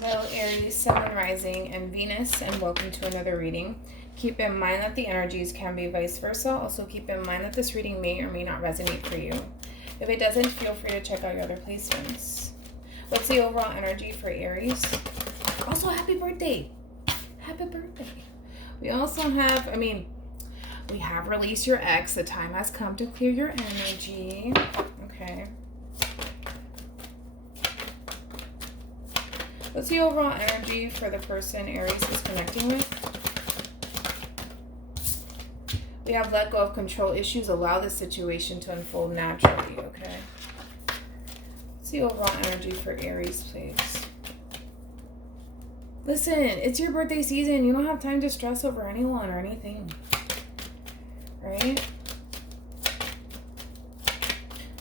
Hello, Aries, Sun, Moon, Rising, and Venus, and welcome to another reading. Keep in mind that the energies can be vice versa. Also, keep in mind that this reading may or may not resonate for you. If it doesn't, feel free to check out your other placements. What's the overall energy for Aries? Also, happy birthday! Happy birthday! We also have, we have released your ex. The time has come to clear your energy. Okay. What's the overall energy for the person Aries is connecting with? We have let go of control issues. Allow the situation to unfold naturally, okay? What's the overall energy for Aries, please? Listen, it's your birthday season. You don't have time to stress over anyone or anything, right?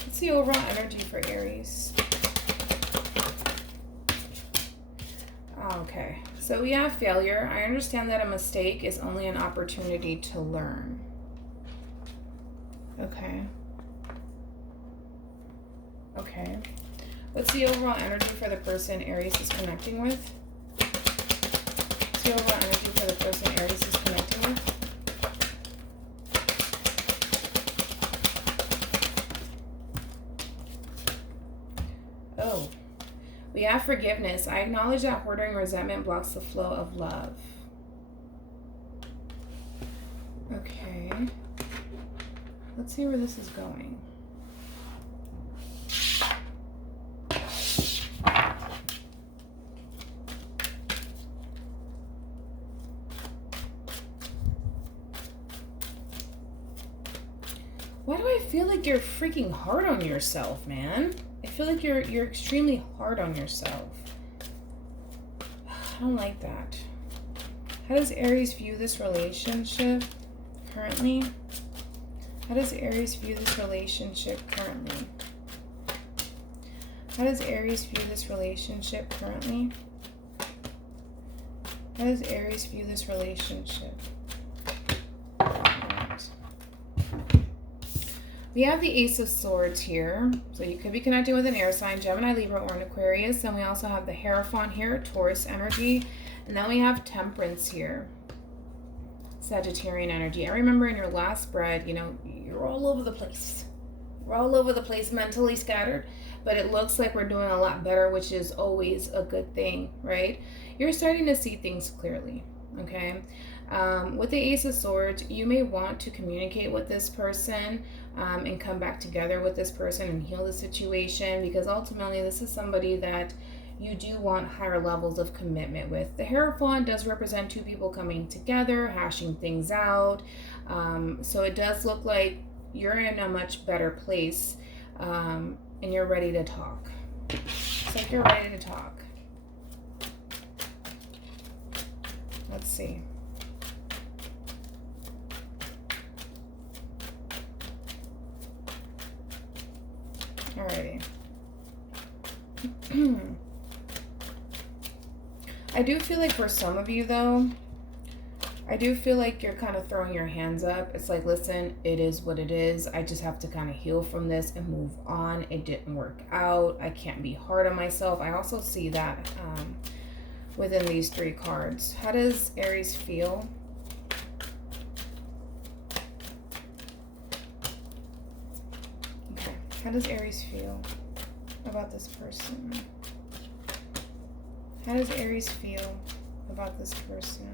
What's the overall energy for Aries? Okay, so we have failure. I understand that a mistake is only an opportunity to learn. Okay. Okay. What's the overall energy for the person Aries is connecting with? What's the overall energy for the person Aries is connecting with? Oh. We have forgiveness. I acknowledge that hoarding resentment blocks the flow of love. Okay. Let's see where this is going. Why do I feel like you're freaking hard on yourself, man? I feel like you're extremely hard on yourself. I don't like that. How does Aries view this relationship currently? How does Aries view this relationship currently? How does Aries view this relationship currently? How does Aries view this relationship? We have the Ace of Swords here. So you could be connecting with an air sign, Gemini, Libra, or an Aquarius. Then we also have the Hierophant here, Taurus energy. And then we have Temperance here, Sagittarian energy. I remember in your last spread, you're all over the place. We're all over the place, mentally scattered. But it looks like we're doing a lot better, which is always a good thing, right? You're starting to see things clearly, okay? With the Ace of Swords, you may want to communicate with this person and come back together with this person and heal the situation, because ultimately this is somebody that you do want higher levels of commitment with. The Hierophant does represent two people coming together, hashing things out. So it does look like you're in a much better place and you're ready to talk. It's like you're ready to talk. Let's see. Alrighty. I do feel like for some of you, though, I do feel like you're kind of throwing your hands up. It's like, listen, it is what it is. I just have to kind of heal from this and move on. It didn't work out. I can't be hard on myself. I also see that within these three cards. How does Aries feel? Okay. How does Aries feel about this person? How does Aries feel about this person?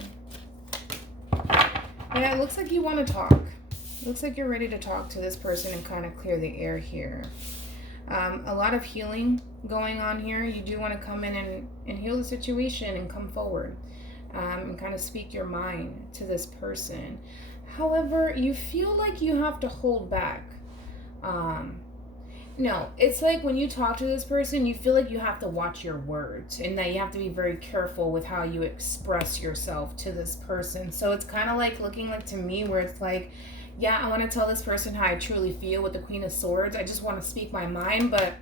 Yeah, it looks like you want to talk. It looks like you're ready to talk to this person and kind of clear the air here. A lot of healing going on here. You do want to come in and heal the situation and come forward and kind of speak your mind to this person. However, you feel like you have to hold back. No, it's like when you talk to this person, you feel like you have to watch your words and that you have to be very careful with how you express yourself to this person. So it's kind of like looking like to me where it's like, yeah, I want to tell this person how I truly feel with the Queen of Swords. I just want to speak my mind, but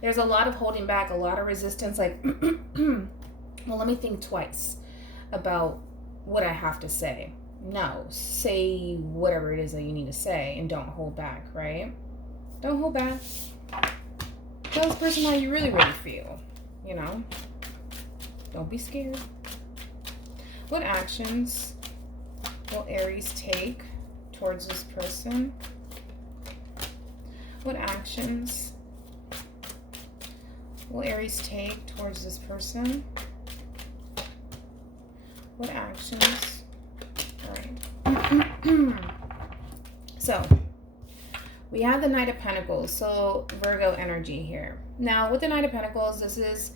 there's a lot of holding back, a lot of resistance. Like, well, let me think twice about what I have to say. No, say whatever it is that you need to say and don't hold back, right? Don't hold back. Tell this person how you really, really feel, you know? Don't be scared. What actions will Aries take towards this person? What actions will Aries take towards this person? What actions? All right. So, we have the Knight of Pentacles, so Virgo energy here. Now, with the Knight of Pentacles, this is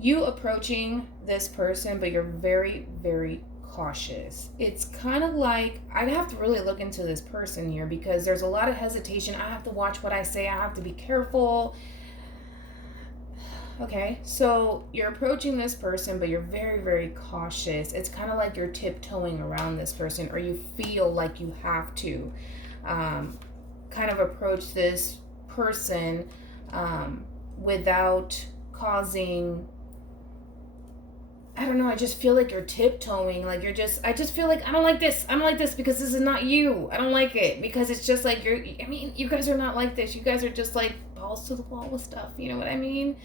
you approaching this person, but you're very, very cautious. It's kind of like, I'd have to really look into this person here because there's a lot of hesitation. I have to watch what I say. I have to be careful. Okay, so you're approaching this person, but you're very, very cautious. It's kind of like you're tiptoeing around this person, or you feel like you have to kind of approach this person without causing, I don't know, I just feel like you're tiptoeing, like I just feel like I don't like this because this is not you. I don't like it because it's just like you guys are not like this. You guys are just like balls to the wall with stuff, you know what I mean?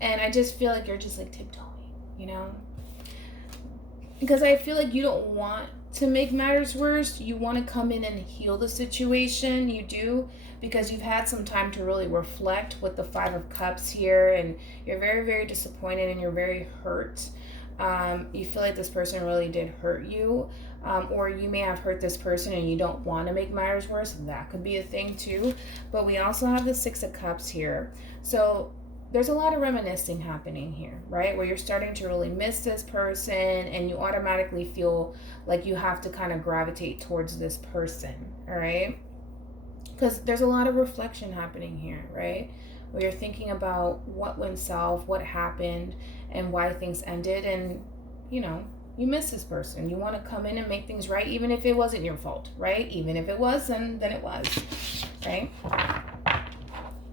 And I just feel like you're just like tiptoeing, you know? Because I feel like you don't want to make matters worse. You want to come in and heal the situation. You do, because you've had some time to really reflect with the Five of Cups here, and you're very, very disappointed and you're very hurt. You feel like this person really did hurt you, or you may have hurt this person and you don't want to make matters worse. That could be a thing too. But we also have the Six of Cups here. So there's a lot of reminiscing happening here, right? Where you're starting to really miss this person and you automatically feel like you have to kind of gravitate towards this person, all right? Because there's a lot of reflection happening here, right? Where you're thinking about what went south, what happened, and why things ended. And, you know, you miss this person. You want to come in and make things right, even if it wasn't your fault, right? Even if it was, then it was, right?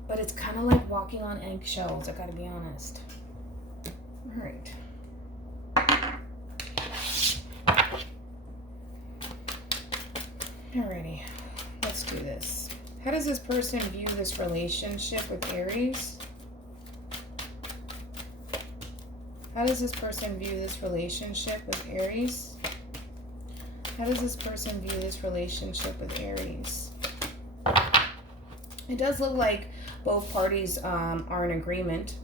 But it's kind of like walking on eggshells, I gotta be honest. All right. Alrighty, let's do this. How does this person view this relationship with Aries? How does this person view this relationship with Aries? How does this person view this relationship with Aries? It does look like both parties are in agreement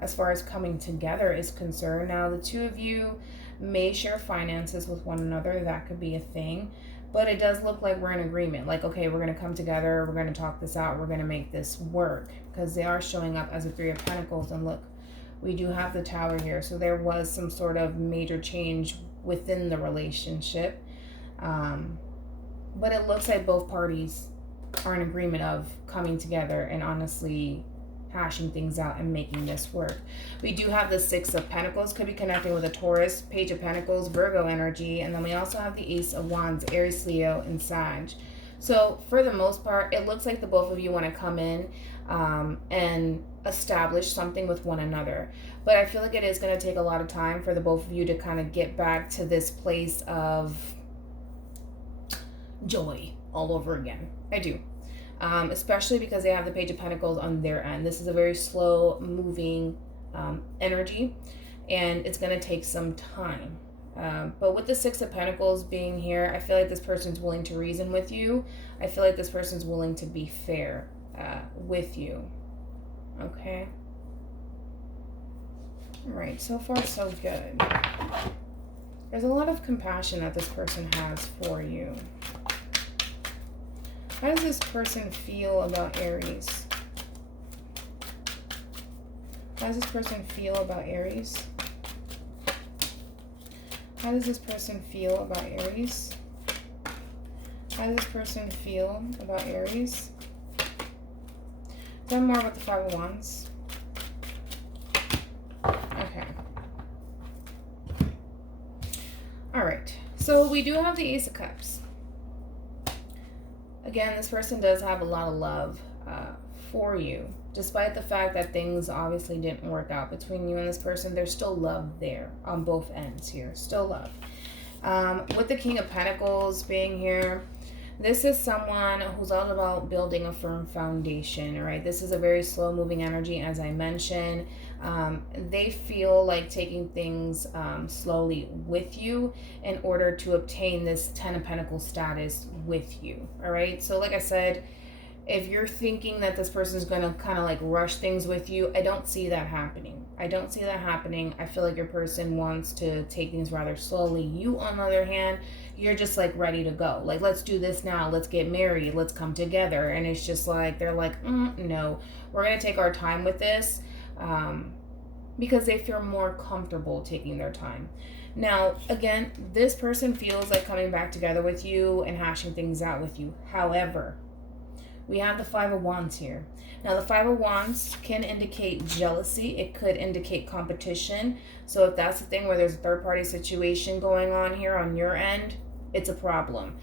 as far as coming together is concerned. Now, the two of you may share finances with one another. That could be a thing. But it does look like we're in agreement. Like, okay, we're going to come together. We're going to talk this out. We're going to make this work. Because they are showing up as a Three of Pentacles. And look, we do have the Tower here. So there was some sort of major change within the relationship. But it looks like both parties are in agreement of coming together and honestly hashing things out and making this work. We do have the Six of Pentacles, could be connecting with a Taurus, Page of Pentacles, Virgo energy, and then we also have the Ace of Wands, Aries, Leo, and Sag. So for the most part, it looks like the both of you want to come in and establish something with one another. But I feel like it is going to take a lot of time for the both of you to kind of get back to this place of joy all over again. I do. Especially because they have the Page of Pentacles on their end. This is a very slow moving energy, and it's going to take some time. But with the Six of Pentacles being here, I feel like this person's willing to reason with you. I feel like this person's willing to be fair with you. Okay? All right, so far so good. There's a lot of compassion that this person has for you. How does this person feel about Aries? How does this person feel about Aries? How does this person feel about Aries? How does this person feel about Aries? Tell me more about the Five of Wands. Okay. All right. So we do have the Ace of Cups. Again, this person does have a lot of love for you. Despite the fact that things obviously didn't work out between you and this person, there's still love there on both ends here. Still love. With the King of Pentacles being here, This is someone who's all about building a firm foundation, right? This is a very slow moving energy, as I mentioned. They feel like taking things slowly with you in order to obtain this Ten of Pentacles status with you, all right? So like I said, if you're thinking that this person's going to kind of like rush things with you, I don't see that happening. I don't see that happening. I feel like your person wants to take things rather slowly. You, on the other hand, you're just like ready to go. Like, let's do this now. Let's get married. Let's come together. And it's just like, they're like, no, we're going to take our time with this, because they feel more comfortable taking their time. Now, again, this person feels like coming back together with you and hashing things out with you. However, we have the Five of Wands here. Now, the Five of Wands can indicate jealousy. It could indicate competition. So if that's the thing where there's a third-party situation going on here on your end, it's a problem.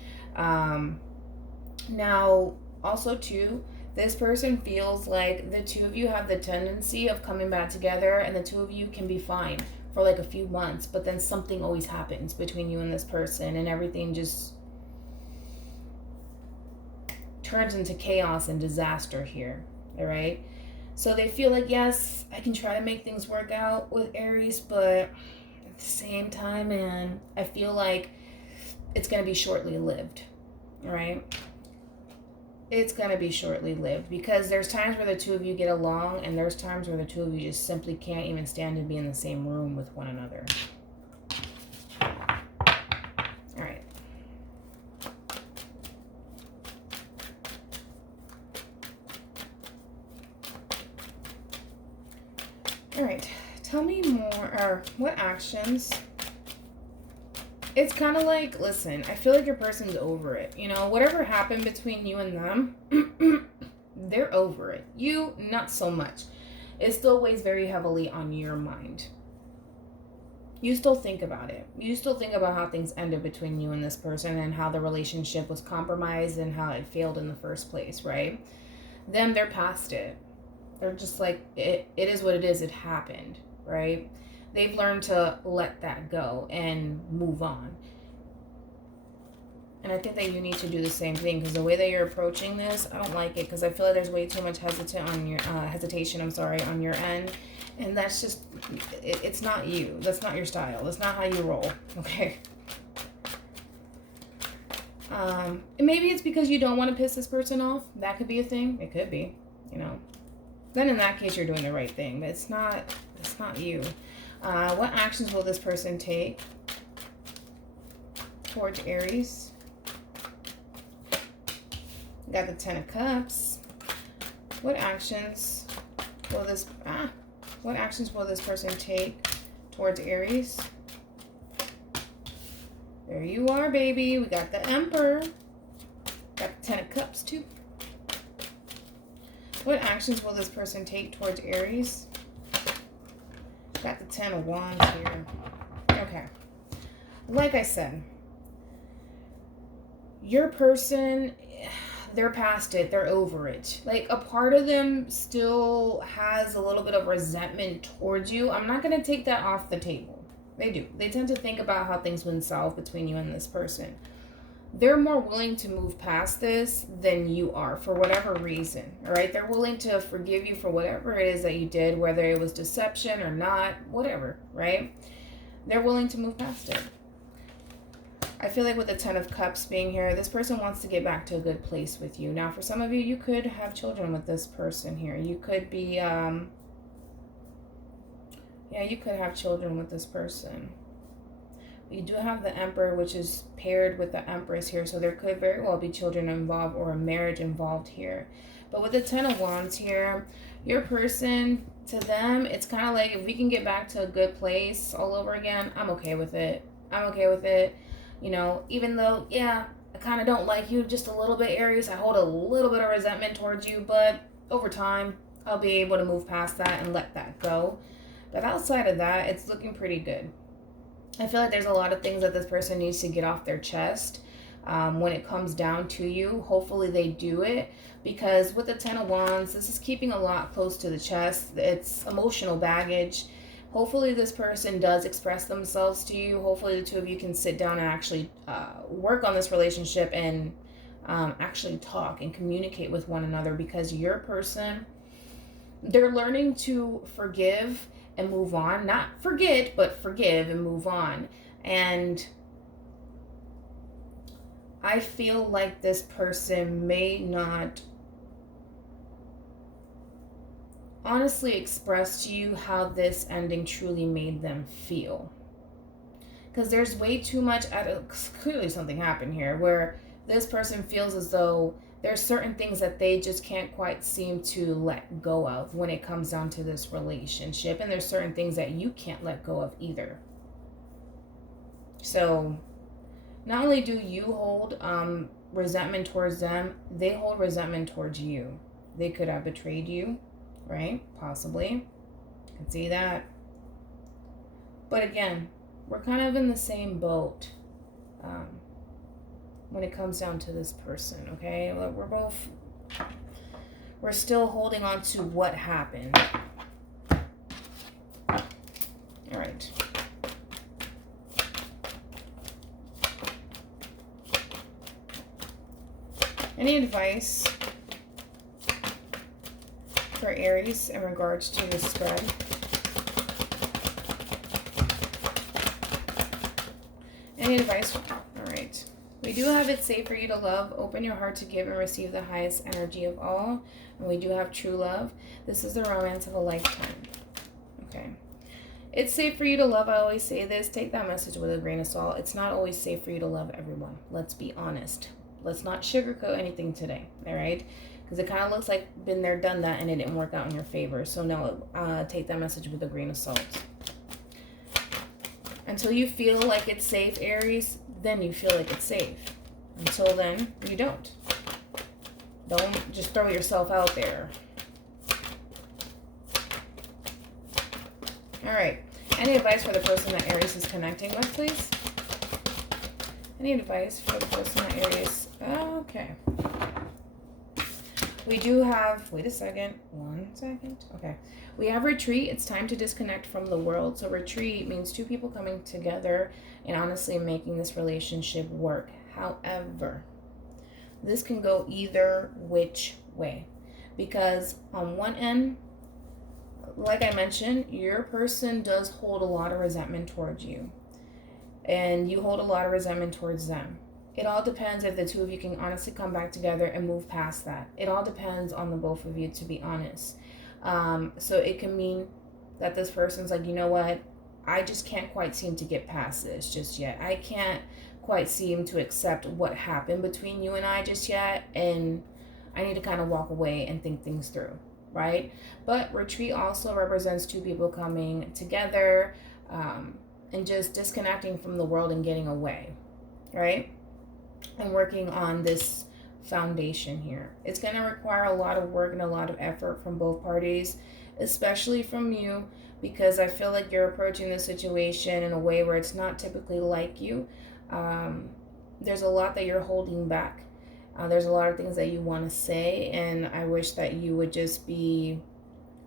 Now, also, too, this person feels like the two of you have the tendency of coming back together, and the two of you can be fine for like a few months, but then something always happens between you and this person, and everything just turns into chaos and disaster here, all right? So they feel like, yes, I can try to make things work out with Aries, but at the same time, man, I feel like it's going to be shortly lived, all right? It's going to be shortly lived, because there's times where the two of you get along, and there's times where the two of you just simply can't even stand to be in the same room with one another. All right. All right, tell me more, or what actions? It's kind of like, listen, I feel like your person's over it. You know, whatever happened between you and them, they're over it. You, not so much. It still weighs very heavily on your mind. You still think about it. You still think about how things ended between you and this person, and how the relationship was compromised and how it failed in the first place, right? Them, they're past it. They're just like, it is what it is. It happened, right? They've learned to let that go and move on. And I think that you need to do the same thing, because the way that you're approaching this, I don't like it, because I feel like there's way too much hesitation on your end. And that's just, it's not you. That's not your style. That's not how you roll, okay? And maybe it's because you don't want to piss this person off. That could be a thing. It could be, you know. Then in that case, you're doing the right thing. But it's not you. What actions will this person take towards Aries? Got the Ten of Cups. What actions will this person take towards Aries? There you are, baby. We got the Emperor. Got the Ten of Cups too. What actions will this person take towards Aries? Got the Ten of Wands here. Okay. Like I said, your person, they're past it. They're over it. Like, a part of them still has a little bit of resentment towards you. I'm not going to take that off the table. They do. They tend to think about how things went south between you and this person. They're more willing to move past this than you are, for whatever reason, all right? They're willing to forgive you for whatever it is that you did, whether it was deception or not, whatever, right? They're willing to move past it. I feel like with the Ten of Cups being here, this person wants to get back to a good place with you. Now, for some of you, you could have children with this person here. You could be, you could have children with this person. You do have the Emperor, which is paired with the Empress here, so there could very well be children involved or a marriage involved here. But with the Ten of Wands here, your person, to them, it's kind of like, if we can get back to a good place all over again, I'm okay with it. I'm okay with it. You know, even though, yeah, I kind of don't like you just a little bit, Aries. I hold a little bit of resentment towards you, but over time, I'll be able to move past that and let that go. But outside of that, it's looking pretty good. I feel like there's a lot of things that this person needs to get off their chest when it comes down to you. Hopefully they do it, because with the Ten of Wands, this is keeping a lot close to the chest. It's emotional baggage. Hopefully this person does express themselves to you. Hopefully the two of you can sit down and actually work on this relationship and actually talk and communicate with one another, because your person, they're learning to forgive and move on. Not forget, but forgive and move on. And I feel like this person may not honestly express to you how this ending truly made them feel. Because there's way too much, clearly something happened here where this person feels as though there's certain things that they just can't quite seem to let go of when it comes down to this relationship. And there's certain things that you can't let go of either. So not only do you hold resentment towards them, they hold resentment towards you. They could have betrayed you, right? Possibly. I can see that. But again, we're kind of in the same boat when it comes down to this person, okay? We're still holding on to what happened. All right. Any advice for Aries in regards to the spread? Any advice? All right. We do have it safe for you to love. Open your heart to give and receive the highest energy of all. And we do have true love. This is the romance of a lifetime. Okay. It's safe for you to love. I always say this. Take that message with a grain of salt. It's not always safe for you to love everyone. Let's be honest. Let's not sugarcoat anything today. All right? Because it kind of looks like been there, done that, and it didn't work out in your favor. So no, take that message with a grain of salt. Until you feel like it's safe, Aries, then you feel like it's safe. Until then, you don't. Don't just throw yourself out there. All right. Any advice for the person that Aries is connecting with, please? Any advice for the person that Aries... Okay. We do have... Wait a second. 1 second. Okay. We have retreat. It's time to disconnect from the world. So retreat means two people coming together and honestly making this relationship work. However, this can go either which way. Because on one end, like I mentioned, your person does hold a lot of resentment towards you. And you hold a lot of resentment towards them. It all depends if the two of you can honestly come back together and move past that. It all depends on the both of you, to be honest. So it can mean that this person's like, you know what? I just can't quite seem to get past this just yet. I can't quite seem to accept what happened between you and I just yet. And I need to kind of walk away and think things through, right? But retreat also represents two people coming together and just disconnecting from the world and getting away, right? And working on this foundation here. It's going to require a lot of work and a lot of effort from both parties, especially from you, because I feel like you're approaching the situation in a way where it's not typically like you. There's a lot that you're holding back. There's a lot of things that you want to say, and I wish that you would just be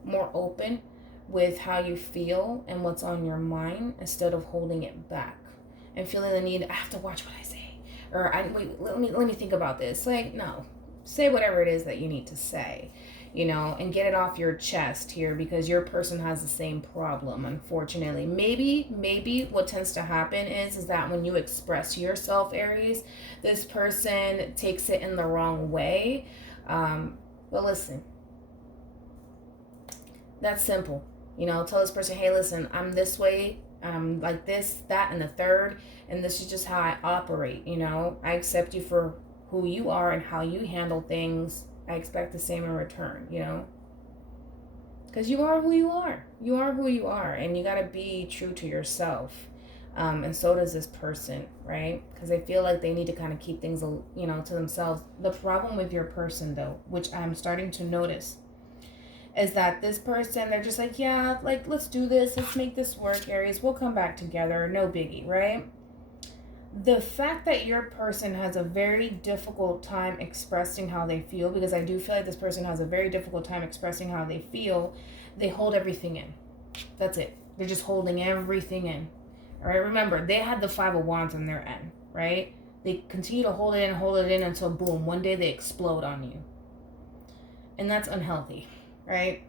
more open with how you feel and what's on your mind instead of holding it back and feeling the need, I have to watch what I say. Or wait, let me think about this. Like, no, say whatever it is that you need to say, you know, and get it off your chest here, because your person has the same problem, unfortunately. Maybe what tends to happen is that when you express yourself, Aries, this person takes it in the wrong way. But listen, that's simple. You know, tell this person, hey, listen, I'm this way. Like this, that, and the third, and this is just how I operate. You know, I accept you for who you are and how you handle things. I expect the same in return, you know, because you are who you are. You are who you are, and you got to be true to yourself. And so does this person, right? Because they feel like they need to kind of keep things, you know, to themselves. The problem with your person, though, which I'm starting to notice, is that this person, they're just like, yeah, like, let's do this. Let's make this work, Aries. We'll come back together. No biggie, right? The fact that your person has a very difficult time expressing how they feel, because I do feel like this person has a very difficult time expressing how they feel, they hold everything in. That's it. They're just holding everything in. All right, remember, they had the 5 of Wands on their end, right? They continue to hold it in until boom, one day they explode on you. And that's unhealthy, right?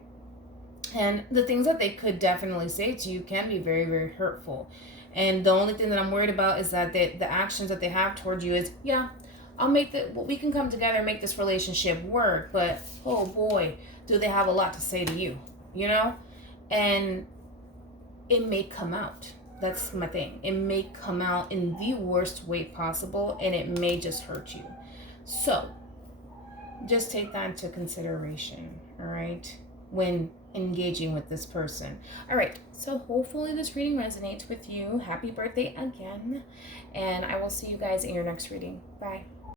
And the things that they could definitely say to you can be very, very hurtful. And the only thing that I'm worried about is that the actions that they have toward you is, yeah, we can come together and make this relationship work. But, oh boy, do they have a lot to say to you, you know? And it may come out. That's my thing. It may come out in the worst way possible, and it may just hurt you. So, just take that into consideration, all right, when engaging with this person. All right, so hopefully this reading resonates with you. Happy birthday again, and I will see you guys in your next reading. Bye.